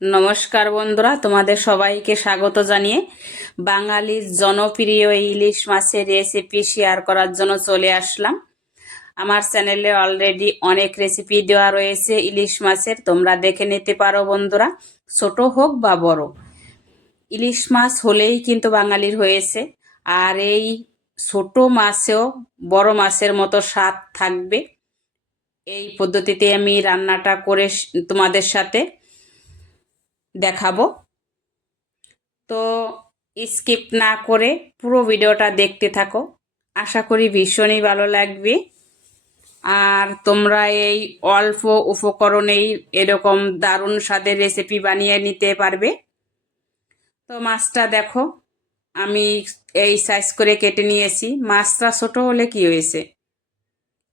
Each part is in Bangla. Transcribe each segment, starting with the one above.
নমস্কার বন্ধুরা, তোমাদের সবাইকে স্বাগত জানিয়ে বাঙালির জনপ্রিয় ইলিশ মাছের রেসিপি শেয়ার করার জন্য চলে আসলাম। আমার চ্যানেলে অলরেডি অনেক রেসিপি দেওয়া রয়েছে ইলিশ মাছের, তোমরা দেখে নিতে পারো বন্ধুরা। ছোট হোক বা বড়, ইলিশ মাছ হলেই কিন্তু বাঙালির হয়েছে। আর এই ছোট মাছেও বড় মাছের মতো স্বাদ থাকবে। এই পদ্ধতিতে আমি রান্নাটা করে তোমাদের সাথে দেখাবো। তো স্কিপ না করে পুরো ভিডিওটা দেখতে থাকো, আশা করি ভীষণই ভালো লাগবে। আর তোমরা এই অল্প উপকরণেই এরকম দারুণ স্বাদের রেসিপি বানিয়ে নিতে পারবে। তো মাছটা দেখো, আমি এই সাইজ করে কেটে নিয়েছি। মাছটা ছোট হলে কি হয়েছে,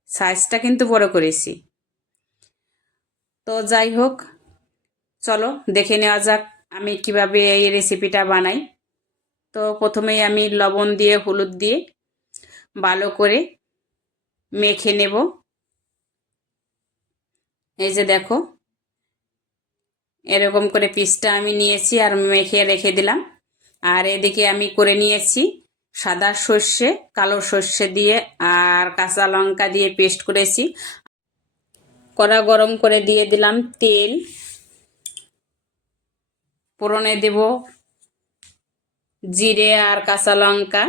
সাইজটা কিন্তু বড় করেছি। তো যাই হোক, চলো দেখে নেওয়া যাক আমি কিভাবে এই রেসিপিটা বানাই। তো প্রথমেই আমি লবণ দিয়ে হলুদ দিয়ে ভালো করে মেখে নেব। এই যে দেখো, এরকম করে পিসটা আমি নিয়েছি আর মেখে রেখে দিলাম। আর এদিকে আমি করে নিয়েছি সাদা সর্ষে, কালো সর্ষে দিয়ে আর কাঁচা লঙ্কা দিয়ে পেস্ট করেছি। কড়া গরম করে দিয়ে দিলাম তেল, ফোড়নে দেব জিরে আর কাঁচা লঙ্কা।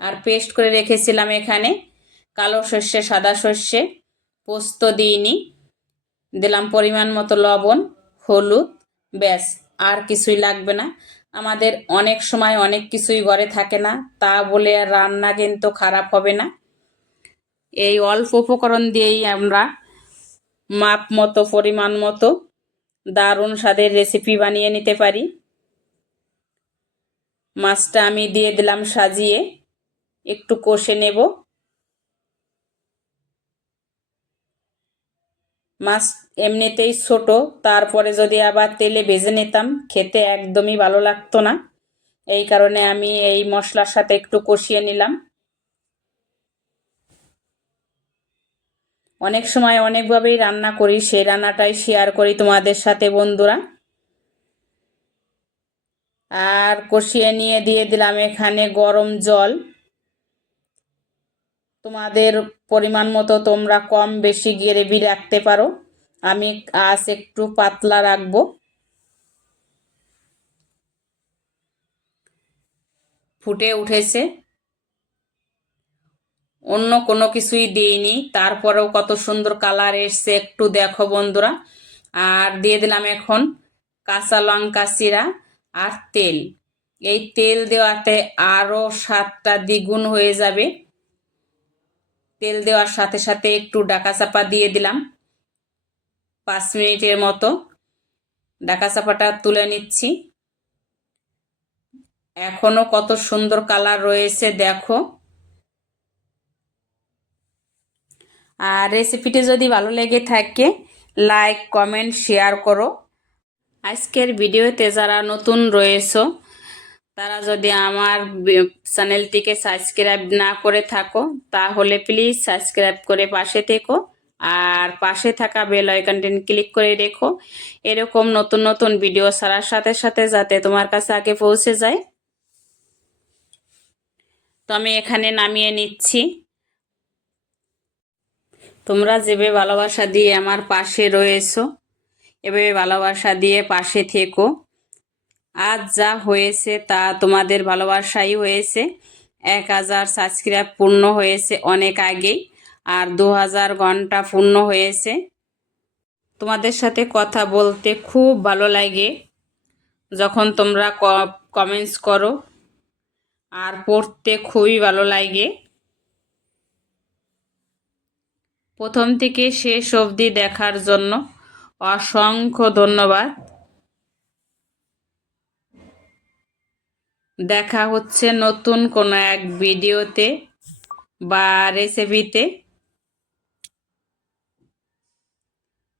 আর পেস্ট করে রেখেছিলাম এখানে কালো সর্ষে, সাদা সর্ষে, পোস্ত দিইনি। দিলাম পরিমাণ মতো লবণ, হলুদ, ব্যাস, আর কিছুই লাগবে না। আমাদের অনেক সময় অনেক কিছুই ঘরে থাকে না, তা বলে আর রান্না কিন্তু খারাপ হবে না। এই অল্প উপকরণ দিয়েই আমরা মাপ মতো, পরিমাণ মতো দারুণ স্বাদের রেসিপি বানিয়ে নিতে পারি। মাছটা আমি দিয়ে দিলাম সাজিয়ে, একটু কষে নেব। মাছ এমনিতেই ছোট, তারপরে যদি আবার তেলে ভেজে নিতাম খেতে একদমই ভালো লাগতো না। এই কারণে আমি এই মশলার সাথে একটু কষিয়ে নিলাম। অনেক সময় অনেকভাবেই রান্না করি, সেই রান্নাটাই শেয়ার করি তোমাদের সাথে বন্ধুরা। আর কষিয়ে নিয়ে দিয়ে দিলাম এখানে গরম জল। তোমাদের পরিমাণ মতো তোমরা কম বেশি গ্রেভি রাখতে পারো, আমি আজ একটু পাতলা রাখবো। ফুটে উঠেছে, অন্য কোনো কিছুই দিইনি, তারপরেও কত সুন্দর কালার এসছে একটু দেখো বন্ধুরা। আর দিয়ে দিলাম এখন কাঁচা লঙ্কা চিরা আর তেল। এই তেল দেওয়াতে আরও স্বাদটা দ্বিগুণ হয়ে যাবে। তেল দেওয়ার সাথে সাথে একটু ঢাকা চাপা দিয়ে দিলাম 5 মিনিটের মতো। ঢাকা চাপাটা তুলে নিচ্ছি। এখনো কত সুন্দর কালার রয়েছে দেখো। আর রেসিপিটি যদি ভালো লেগে থাকে লাইক, কমেন্ট, শেয়ার করো। আজকের ভিডিওতে যারা নতুন রয়েছো তারা যদি আমার চ্যানেলটিকে সাবস্ক্রাইব না করে থাকো তাহলে প্লিজ সাবস্ক্রাইব করে পাশে থেকো। আর পাশে থাকা বেল আইকনটি ক্লিক করে রেখো, এরকম নতুন নতুন ভিডিও ছাড়ার সাথে সাথে যাতে তোমার কাছে আগে পৌঁছে যায়। তো আমি এখানে নামিয়ে নিচ্ছি। তোমরা যেভাবে ভালোবাসা দিয়ে আমার পাশে রয়েছো, এভাবে ভালোবাসা দিয়ে পাশে থেকো। আজ যা হয়েছে তা তোমাদের ভালোবাসাই হয়েছে। 1000 সাবস্ক্রাইব পূর্ণ হয়েছে অনেক আগেই, আর 2000 ঘন্টা পূর্ণ হয়েছে। তোমাদের সাথে কথা বলতে খুব ভালো লাগে যখন তোমরা কমেন্টস করো, আর পড়তে খুবই ভালো লাগে। প্রথম থেকে শেষ অবধি দেখার জন্য অসংখ্য ধন্যবাদ। দেখা হচ্ছে নতুন কোনো এক ভিডিওতে বা রেসিপিতে।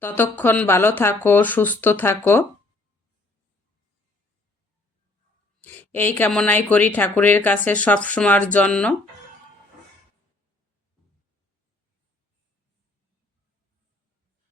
ততক্ষণ ভালো থাকো, সুস্থ থাকো, এই কামনাই করি ঠাকুরের কাছে সব সময়ের জন্য।